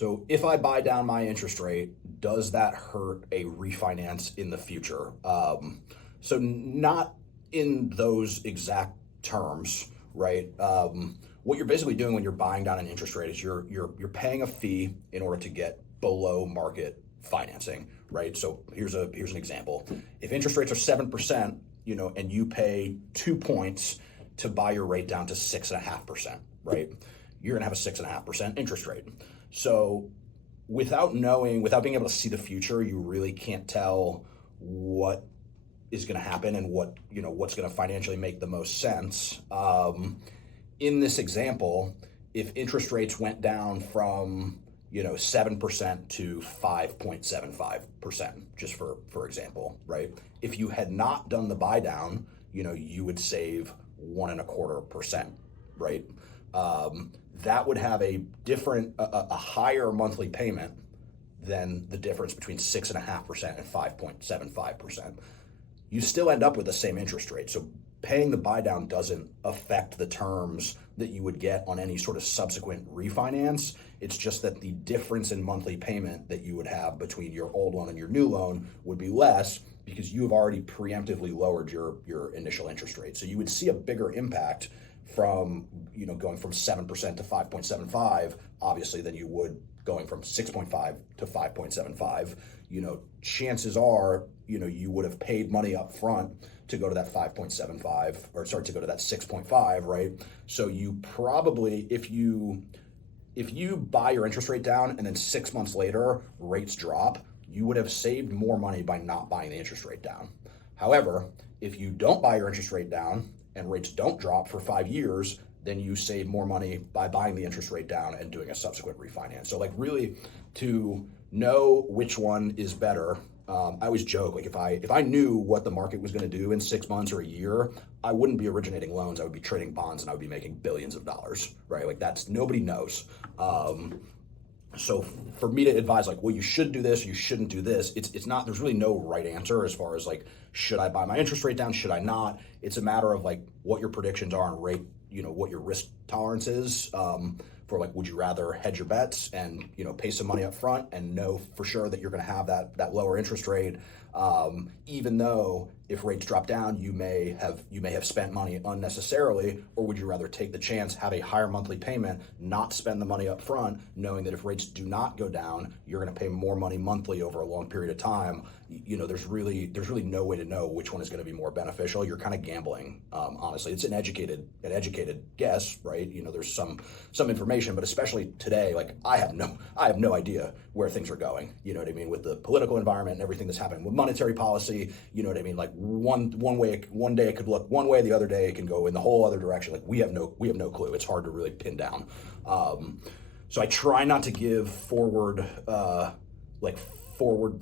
So if I buy down my interest rate, does that hurt a refinance in the future? So not in those exact terms, right? What you're basically doing when you're buying down an interest rate is you're paying a fee in order to get below market financing, right? So here's an example. If interest rates are 7%, and you pay 2 points to buy your rate down to 6.5%, right? You're gonna have a 6.5% interest rate. So without being able to see the future, you really can't tell what is going to happen and what's going to financially make the most sense. In this example, if interest rates went down from 7% to 5.75%, just for example, right? If you had not done the buy down, you would save 1.25%, right? That would have a higher monthly payment than the difference between 6.5% and 5.75%. You still end up with the same interest rate. So paying the buy down doesn't affect the terms that you would get on any sort of subsequent refinance. It's just that the difference in monthly payment that you would have between your old loan and your new loan would be less because you have already preemptively lowered your initial interest rate. So you would see a bigger impact from going from 7% to 5.75, obviously, than you would going from 6.5 to 5.75. Chances are, you would have paid money up front to go to that 5.75, or sorry, to go to that 6.5, right? So you probably, if you buy your interest rate down and then 6 months later rates drop, you would have saved more money by not buying the interest rate down. However, if you don't buy your interest rate down and rates don't drop for 5 years, then you save more money by buying the interest rate down and doing a subsequent refinance. So really to know which one is better, I always joke, if I knew what the market was going to do in 6 months or a year, I wouldn't be originating loans. I would be trading bonds and I would be making billions of dollars, right? That's, nobody knows. So for me to advise you should do this, you shouldn't do this, it's not, there's really no right answer as far as should I buy my interest rate down, should I not? It's a matter of what your predictions are on rate, what your risk tolerance is, for would you rather hedge your bets and pay some money up front and know for sure that you're going to have that lower interest rate, even though if rates drop down you may have spent money unnecessarily, or would you rather take the chance, have a higher monthly payment, not spend the money up front, knowing that if rates do not go down you're going to pay more money monthly over a long period of time? There's really no way to know which one is going to be more beneficial. You're kind of gambling, honestly. It's an educated guess, right? There's some information, but especially today, I have no idea where things are going. You know what I mean? With the political environment and everything that's happening with monetary policy, you know what I mean? One day it could look one way, the other day it can go in the whole other direction. We have no clue. It's hard to really pin down. So I try not to give forward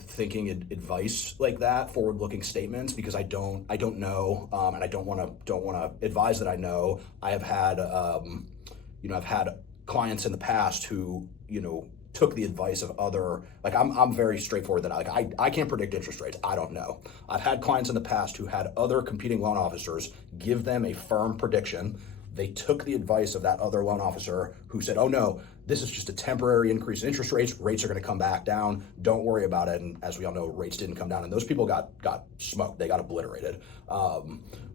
thinking advice like that, forward looking statements, because I don't know, and I don't want to advise that I know. I have had I've had clients in the past who took the advice of other, I'm very straightforward that I can't predict interest rates. I don't know. I've had clients in the past who had other competing loan officers give them a firm prediction. They took the advice of that other loan officer who said, oh no, this is just a temporary increase in interest rates. Rates are going to come back down. Don't worry about it. And as we all know, rates didn't come down. And those people got smoked. They got obliterated.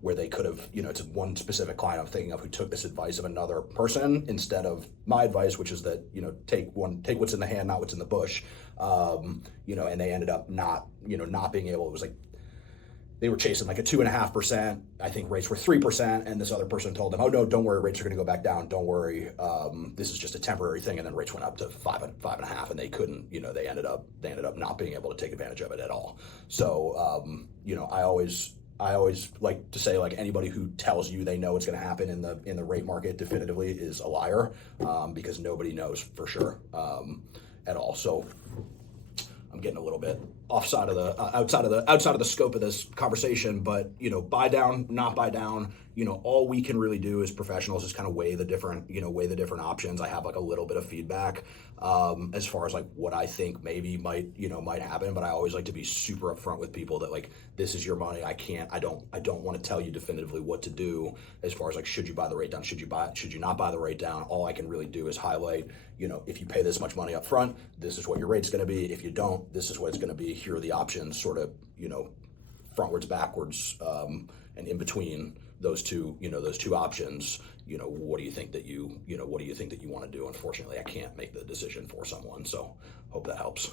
Where they could have, it's one specific client I'm thinking of who took this advice of another person instead of my advice, which is that, take what's in the hand, not what's in the bush. And they ended up not being able, it was they were chasing a 2.5%. I think rates were 3%. And this other person told them, oh no, don't worry, rates are going to go back down. Don't worry. This is just a temporary thing. And then rates went up to 5.5, and they couldn't, they ended up not being able to take advantage of it at all. So, I always like to say, anybody who tells you they know what's going to happen in the rate market definitively is a liar, because nobody knows for sure, at all. So I'm getting a little bit outside of the scope of this conversation, but buy down, not buy down. All we can really do as professionals is kind of weigh the different options. I have like a little bit of feedback as far as like what I think maybe might happen, but I always like to be super upfront with people that like, this is your money. I don't want to tell you definitively what to do as far as like, should you buy the rate down? Should you not buy the rate down? All I can really do is highlight, if you pay this much money up front, this is what your rate's going to be. If you don't, this is what it's going to be. Here are the options, sort of, frontwards, backwards, and in between those two options. What do you think that you want to do? Unfortunately, I can't make the decision for someone. So hope that helps.